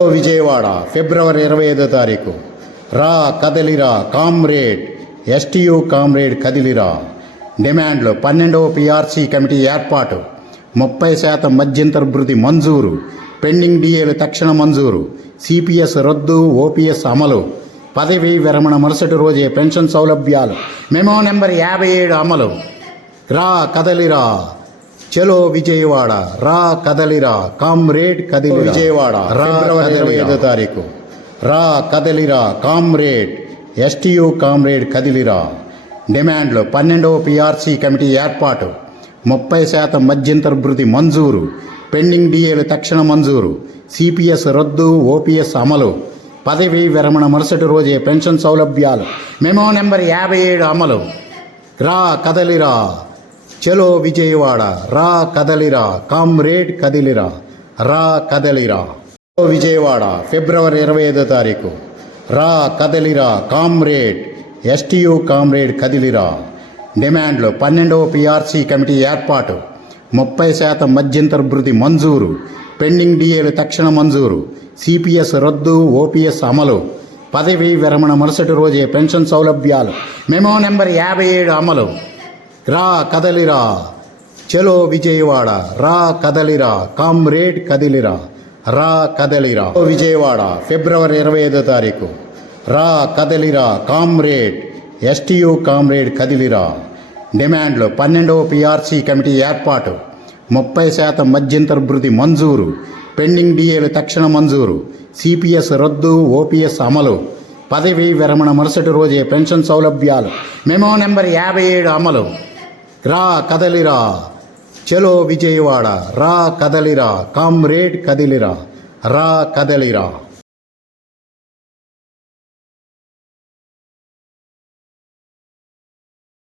విజయవాడ ఫిబ్రవరి 25వ తారీఖు. రా కదలిరా కామ్రేడ్, ఎస్టీయూ కామ్రేడ్ కదిలిరా. డిమాండ్లు: 12వ పీఆర్సీ కమిటీ ఏర్పాటు, 30% మధ్యంతర భృతి మంజూరు, పెండింగ్ డిఏలు తక్షణ మంజూరు, సిపిఎస్ రద్దు, ఓపీఎస్ అమలు, పదవీ విరమణ మరుసటి రోజే పెన్షన్ సౌలభ్యాలు, మెమో నెంబర్ 57 అమలు. రా కదలిరా, చలో విజయవాడ, రా కదలిరా కామ్రేడ్ కదిలి విజయవాడ ఫిబ్రవరి 25వ తారీఖు. రా కదలిరా కామ్రేడ్, ఎస్టీయూ కామ్రేడ్ కదిలిరా. డిమాండ్లు: 12వ పీఆర్సీ కమిటీ ఏర్పాటు, 30% మధ్యంతర భృతి మంజూరు, పెండింగ్ డిఏలు తక్షణ మంజూరు, సిపిఎస్ రద్దు, ఓపీఎస్ అమలు, పదవీ విరమణ మరుసటి రోజే పెన్షన్ సౌలభ్యాలు, మెమో నెంబర్ 57 అమలు. రా కదలిరా, చలో విజయవాడ, రా కదలిరా కామ్రేడ్ కదిలిరా. రా కదలిరా. విజయవాడ ఫిబ్రవరి 25వ తారీఖు. రా కదలిరా కామ్రేడ్, ఎస్టీయూ కామ్రేడ్ కదిలిరా. డిమాండ్లు: 12వ పీఆర్సీ కమిటీ ఏర్పాటు, 30% మధ్యంతర భృతి మంజూరు, పెండింగ్ డిఏలు తక్షణ మంజూరు, సిపిఎస్ రద్దు, ఓపీఎస్ అమలు, పదవీ విరమణ మరుసటి రోజే పెన్షన్ సౌలభ్యాలు, మెమో నెంబర్ 57 అమలు. రా కదలిరా, చలో విజయవాడ, రా కదలిరా కామ్రేడ్ కదిలిరా. రా కదలిరా. విజయవాడ ఫిబ్రవరి 25వ తారీఖు. రా కదలిరా కామ్రేడ్, ఎస్టీయూ కామ్రేడ్ కదిలిరా. డిమాండ్లు: 12వ పీఆర్సీ కమిటీ ఏర్పాటు, 30% మధ్యంతర భృతి మంజూరు, పెండింగ్ డిఏలు తక్షణ మంజూరు, సిపిఎస్ రద్దు, ఓపీఎస్ అమలు, పదవీ విరమణ మరుసటి రోజే పెన్షన్ సౌలభ్యాలు, మెమో నెంబర్ 57 అమలు. రా కదలిరా, చలో విజయవాడ, రా కదలిరా కామ్రేడ్ కదిలిరా. రా కదలిరా.